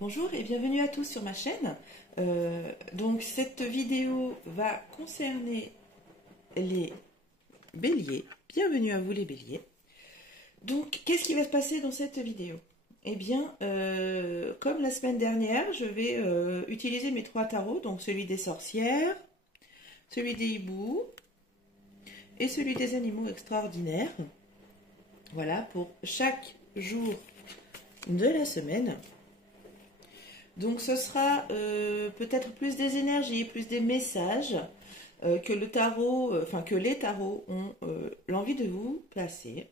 Bonjour et bienvenue à tous sur ma chaîne. Donc cette vidéo va concerner les béliers. Bienvenue à vous les béliers. Donc qu'est-ce qui va se passer dans cette vidéo? Eh bien, comme la semaine dernière, je vais utiliser mes trois tarots, donc celui des sorcières, celui des hiboux et celui des animaux extraordinaires. Voilà, pour chaque jour de la semaine. Donc ce sera peut-être plus des énergies, plus des messages que le tarot, que les tarots ont l'envie de vous placer.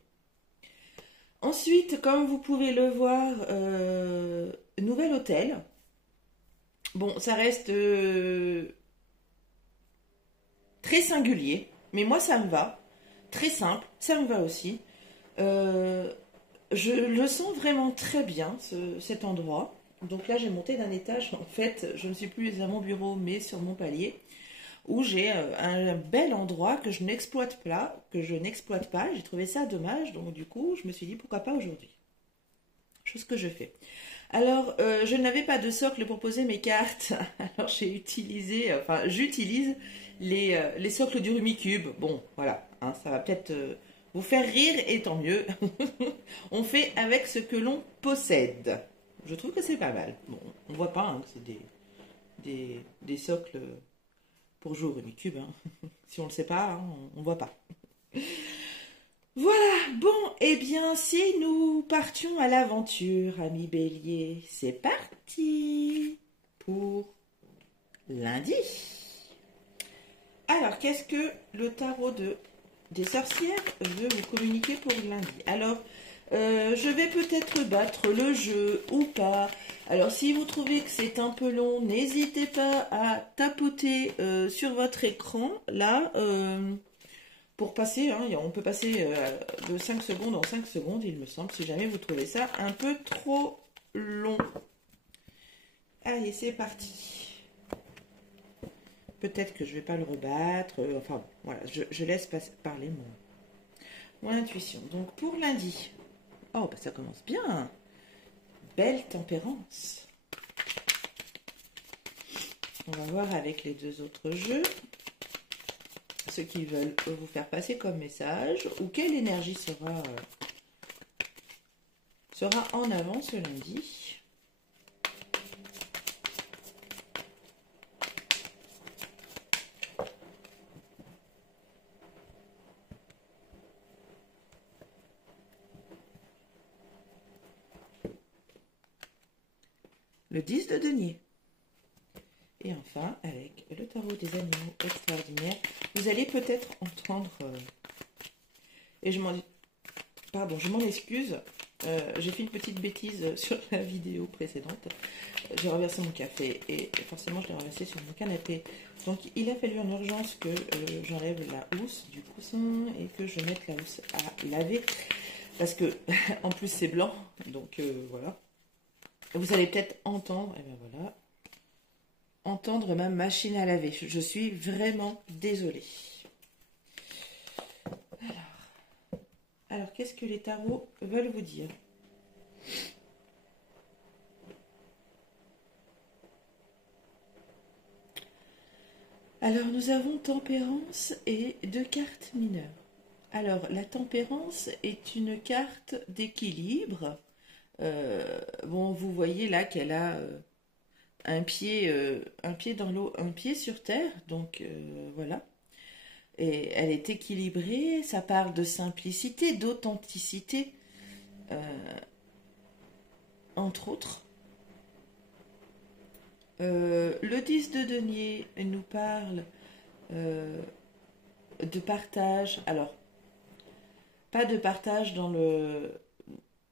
Ensuite, comme vous pouvez le voir, nouvel hôtel. Bon, ça reste très singulier, mais moi ça me va. Très simple, ça me va aussi. Je le sens vraiment très bien, cet endroit. Donc là, j'ai monté d'un étage. En fait, je ne suis plus à mon bureau, mais sur mon palier, où j'ai un bel endroit que je n'exploite pas, J'ai trouvé ça dommage, donc du coup, je me suis dit pourquoi pas aujourd'hui. Chose que je fais. Alors, je n'avais pas de socle pour poser mes cartes. Alors, j'utilise les socles du Rumicube. Bon, voilà, hein, ça va peut-être vous faire rire, et tant mieux. On fait avec ce que l'on possède. Je trouve que c'est pas mal. Bon, on voit pas hein, que c'est des socles pour jouer au Rumicube. Hein. Si on le sait pas, hein, on voit pas. Voilà, bon, eh bien, si nous partions à l'aventure, amis bélier, c'est parti pour lundi. Alors, qu'est-ce que le tarot des sorcières veut vous communiquer pour lundi? Alors, je vais peut-être battre le jeu ou pas. Alors si vous trouvez que c'est un peu long, n'hésitez pas à tapoter sur votre écran, là, pour passer, hein, on peut passer de 5 secondes en 5 secondes, il me semble, si jamais vous trouvez ça un peu trop long. Allez, c'est parti. Peut-être que je ne vais pas le rebattre, enfin, voilà, je laisse parler mon intuition. Donc pour lundi... Oh, bah ça commence bien. Belle tempérance. On va voir avec les deux autres jeux ce qu'ils veulent vous faire passer comme message ou quelle énergie sera en avant ce lundi. Le 10 de denier. Et enfin, avec le tarot des animaux extraordinaires, vous allez peut-être entendre... et je m'en excuse, j'ai fait une petite bêtise sur la vidéo précédente. J'ai renversé mon café et forcément je l'ai renversé sur mon canapé. Donc il a fallu en urgence que j'enlève la housse du coussin et que je mette la housse à laver. Parce que, en plus c'est blanc, donc voilà. Vous allez peut-être entendre, et ben voilà, entendre ma machine à laver. Je suis vraiment désolée. Alors qu'est-ce que les tarots veulent vous dire? Alors nous avons tempérance et deux cartes mineures. Alors la tempérance est une carte d'équilibre. Bon, vous voyez là qu'elle a un pied dans l'eau, un pied sur terre, donc voilà. Et elle est équilibrée, ça parle de simplicité, d'authenticité, entre autres. Le 10 de denier nous parle de partage, alors pas de partage dans le...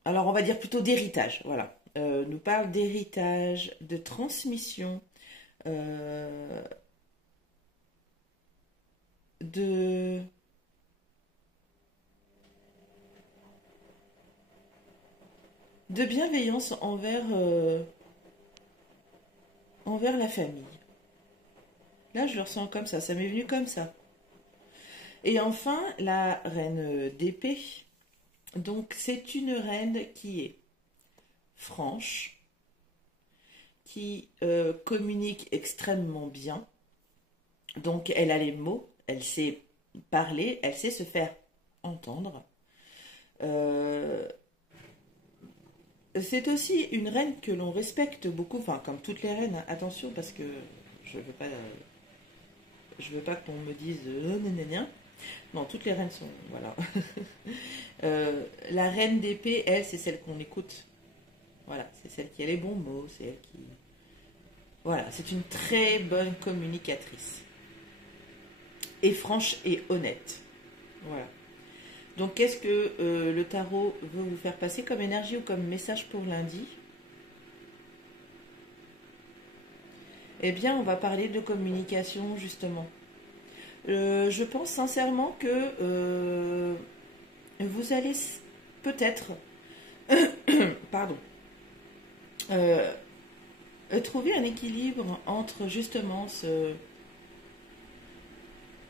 Alors, on va dire plutôt d'héritage, voilà. Nous parle d'héritage, de transmission, de bienveillance envers la famille. Là, je le ressens comme ça m'est venu comme ça. Et enfin, la reine d'épée. Donc, c'est une reine qui est franche, qui communique extrêmement bien. Donc, elle a les mots, elle sait parler, elle sait se faire entendre. C'est aussi une reine que l'on respecte beaucoup, enfin, comme toutes les reines, attention, parce que je veux pas qu'on me dise nanana. Non, toutes les reines sont, voilà. La reine d'épée, elle, c'est celle qu'on écoute. Voilà, c'est celle qui a les bons mots, c'est elle qui... Voilà, c'est une très bonne communicatrice. Et franche et honnête. Voilà. Donc, qu'est-ce que le tarot veut vous faire passer comme énergie ou comme message pour lundi? Eh bien, on va parler de communication, justement. Je pense sincèrement que vous allez peut-être, pardon, trouver un équilibre entre justement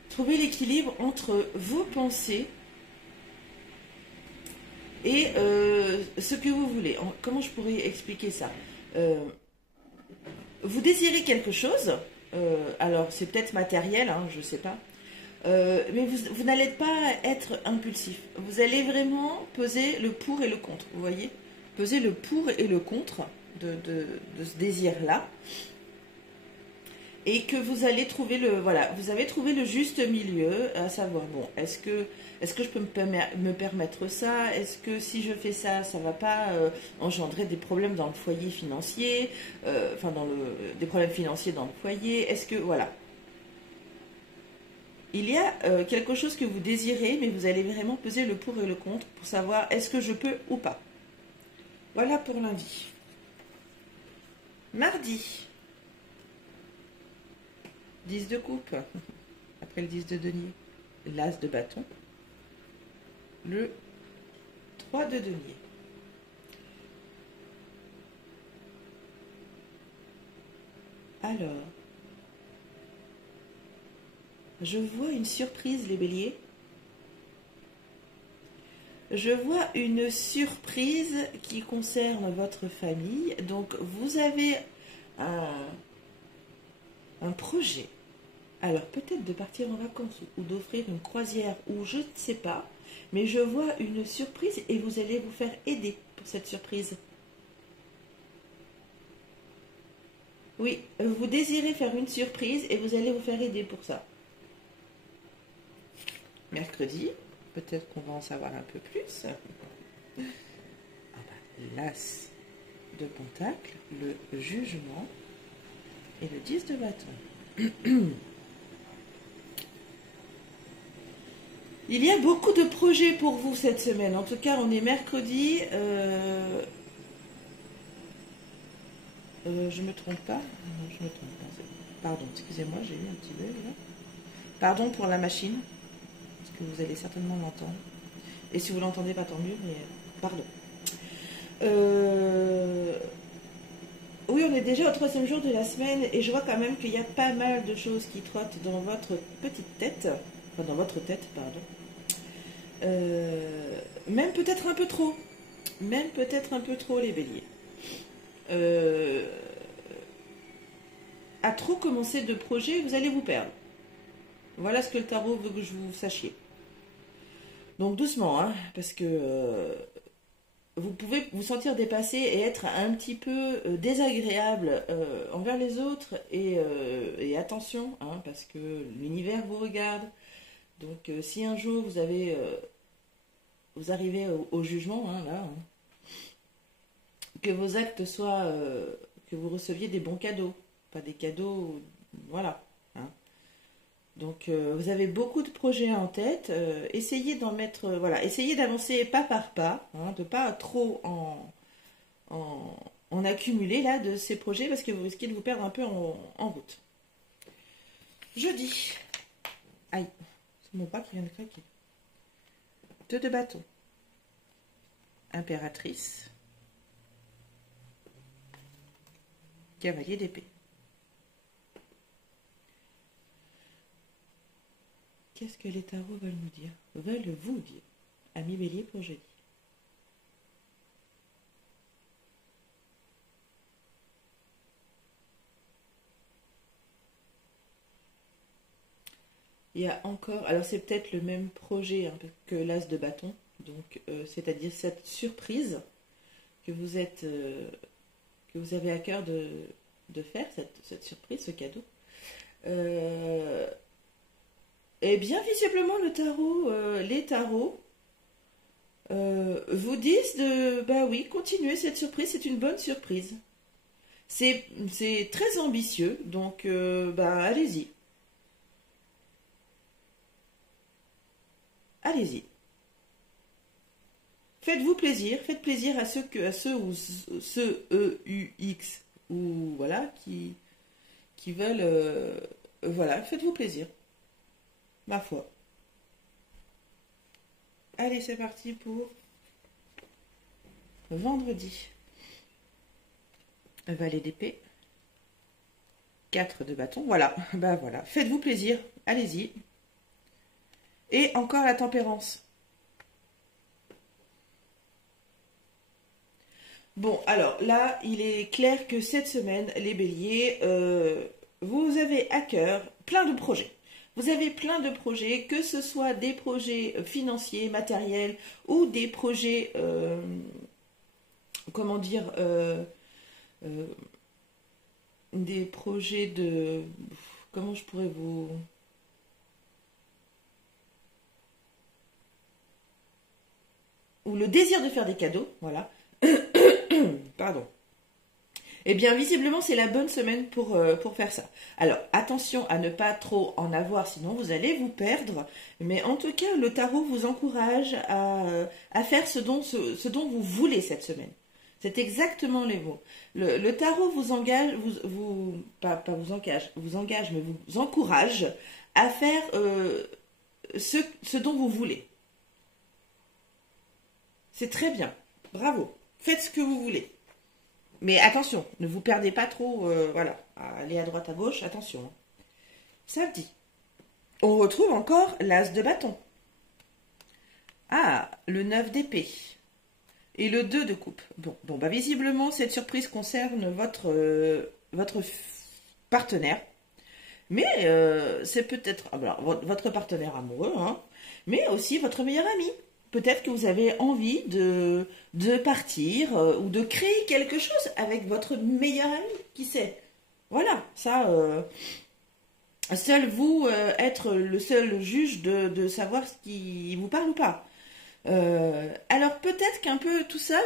trouver l'équilibre entre vos pensées et ce que vous voulez. Comment je pourrais expliquer ça? Vous désirez quelque chose, alors c'est peut-être matériel, hein, je ne sais pas, mais vous n'allez pas être impulsif. Vous allez vraiment peser le pour et le contre, vous voyez? Peser le pour et le contre de ce désir-là. Et que vous allez trouver vous avez trouvé le juste milieu, à savoir, bon, est-ce que je peux me permettre ça? Est-ce que si je fais ça, ça va pas engendrer des problèmes dans le foyer financier, des problèmes financiers dans le foyer? Est-ce que, voilà. Il y a quelque chose que vous désirez, mais vous allez vraiment peser le pour et le contre pour savoir est-ce que je peux ou pas. Voilà pour lundi. Mardi. 10 de coupe, après le 10 de denier, l'as de bâton, le 3 de denier. Alors, je vois une surprise, les béliers. Je vois une surprise qui concerne votre famille. Donc, vous avez un projet. Alors, peut-être de partir en vacances ou d'offrir une croisière ou je ne sais pas. Mais je vois une surprise et vous allez vous faire aider pour cette surprise. Oui, vous désirez faire une surprise et vous allez vous faire aider pour ça. Mercredi, peut-être qu'on va en savoir un peu plus. L'as de pentacle, le jugement et le 10 de bâton. Il y a beaucoup de projets pour vous cette semaine. En tout cas, on est mercredi. Je me trompe pas. Non, je me trompe pas. Pardon, excusez-moi, j'ai eu un petit bug là. Pardon pour la machine, parce que vous allez certainement l'entendre. Et si vous l'entendez pas, tant mieux, mais pardon. Oui, on est déjà au 3e jour de la semaine et je vois quand même qu'il y a pas mal de choses qui trottent dans votre petite tête. Enfin, dans votre tête, pardon. Même peut-être un peu trop. Même peut-être un peu trop, les béliers. À trop commencer de projets, vous allez vous perdre. Voilà ce que le tarot veut que je vous sachiez. Donc doucement, hein, parce que vous pouvez vous sentir dépassé et être un petit peu désagréable envers les autres et attention, hein, parce que l'univers vous regarde. Donc si un jour vous arrivez au jugement, hein, là, hein, que vos actes soient, que vous receviez des bons cadeaux, pas des cadeaux, voilà. Hein. Donc vous avez beaucoup de projets en tête, essayez d'en mettre, voilà, essayez d'avancer pas par pas, hein, de pas trop en accumuler là de ces projets parce que vous risquez de vous perdre un peu en route. Jeudi, aïe, c'est mon bras qui vient de craquer. 2 de bâton, impératrice, cavalier d'épée. Qu'est-ce que les tarots veulent nous dire? Veulent vous dire, amis bélier pour jeudi? Il y a encore, alors c'est peut-être le même projet hein, que l'as de bâton, donc c'est-à-dire cette surprise que vous êtes, que vous avez à cœur de faire, cette surprise, ce cadeau. Eh bien, visiblement, les tarots vous disent bah oui, continuez cette surprise, c'est une bonne surprise. C'est très ambitieux, donc bah allez-y. Allez-y. Faites-vous plaisir, faites plaisir à ceux ou ceux EUX ou voilà qui veulent voilà, faites-vous plaisir. Ma foi. Allez, c'est parti pour vendredi. Valet d'épée. 4 de bâton. Voilà, bah voilà. Faites-vous plaisir. Allez-y. Et encore la tempérance. Bon, alors là, il est clair que cette semaine, les béliers, vous avez à cœur plein de projets. Vous avez plein de projets, que ce soit des projets financiers, matériels, ou des projets, comment dire, des projets de... Comment je pourrais vous... Ou le désir de faire des cadeaux, voilà. Pardon. Eh bien, visiblement, c'est la bonne semaine pour faire ça. Alors, attention à ne pas trop en avoir, sinon vous allez vous perdre. Mais en tout cas, le tarot vous encourage à faire ce dont vous voulez cette semaine. C'est exactement les mots. Le tarot vous engage, pas vous engage, mais vous encourage à faire ce dont vous voulez. C'est très bien. Bravo. Faites ce que vous voulez. Mais attention, ne vous perdez pas trop, voilà, à aller à droite, à gauche, attention. Hein. Samedi. On retrouve encore l'as de bâton. Ah, le 9 d'épée. Et le 2 de coupe. Bon, bah visiblement, cette surprise concerne votre partenaire. Mais c'est peut-être votre partenaire amoureux, hein, mais aussi votre meilleur ami. Peut-être que vous avez envie de partir ou de créer quelque chose avec votre meilleur ami, qui sait. Voilà, ça, seul vous être le seul juge de savoir ce qui vous parle ou pas. Alors peut-être qu'un peu tout ça,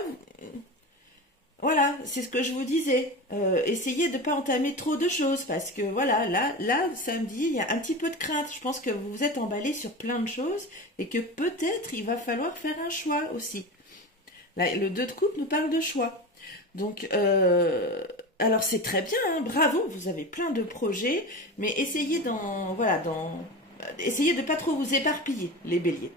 voilà, c'est ce que je vous disais. Essayez de ne pas entamer trop de choses parce que voilà, là, samedi, il y a un petit peu de crainte. Je pense que vous vous êtes emballé sur plein de choses et que peut-être il va falloir faire un choix aussi. Là, le 2 de coupe nous parle de choix. Donc, alors c'est très bien, hein, bravo, vous avez plein de projets, mais essayez essayez de pas trop vous éparpiller, les béliers.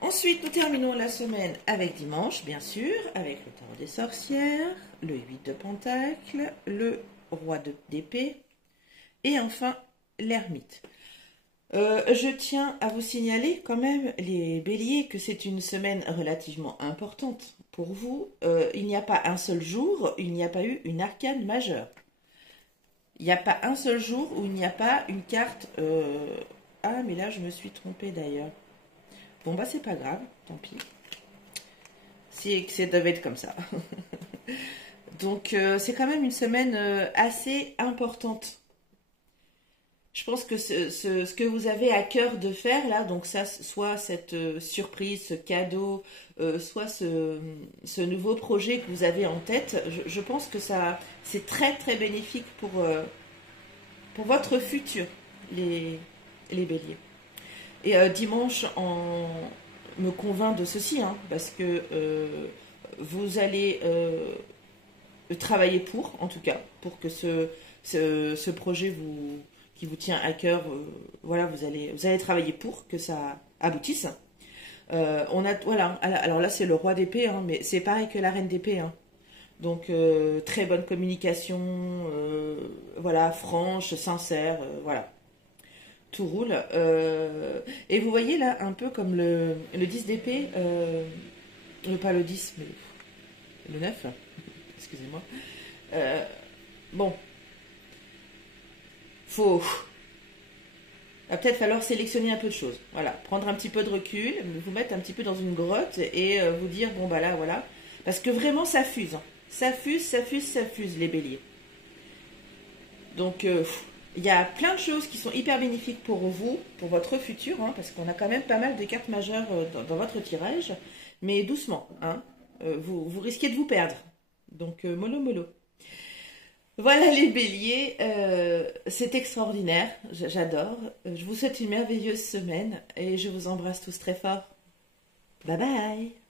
Ensuite, nous terminons la semaine avec dimanche, bien sûr, avec le tarot des sorcières, le 8 de pentacle, le roi d'épée, et enfin, l'ermite. Je tiens à vous signaler quand même, les béliers, que c'est une semaine relativement importante pour vous. Il n'y a pas un seul jour, il n'y a pas eu une arcane majeure. Il n'y a pas un seul jour où il n'y a pas une carte... Ah, mais là, je me suis trompée d'ailleurs. Bon, bah, c'est pas grave, tant pis. Ça devait être comme ça. Donc, c'est quand même une semaine assez importante. Je pense que ce que vous avez à cœur de faire, là, donc ça, soit cette surprise, ce cadeau, soit ce nouveau projet que vous avez en tête, je pense que ça, c'est très, très bénéfique pour votre futur, les béliers. Et dimanche, me convainc de ceci, hein, parce que vous allez travailler en tout cas, pour que ce projet qui vous tient à cœur, voilà, vous allez travailler pour que ça aboutisse. Voilà, alors là c'est le roi d'épée, hein, mais c'est pareil que la reine d'épée, hein. Donc très bonne communication, voilà, franche, sincère, voilà. Tout roule. Et vous voyez là, un peu comme le 10 d'épée, pas le 10, mais le 9, excusez-moi. Bon, faut... va peut-être falloir sélectionner un peu de choses. Voilà, prendre un petit peu de recul, vous mettre un petit peu dans une grotte et vous dire, bon bah là, voilà. Parce que vraiment, ça fuse. Hein. Ça fuse, ça fuse, ça fuse, les béliers. Donc, il y a plein de choses qui sont hyper bénéfiques pour vous, pour votre futur, hein, parce qu'on a quand même pas mal de cartes majeures dans votre tirage. Mais doucement, hein, vous risquez de vous perdre. Donc, mollo mollo. Voilà les béliers, c'est extraordinaire, j'adore. Je vous souhaite une merveilleuse semaine et je vous embrasse tous très fort. Bye bye!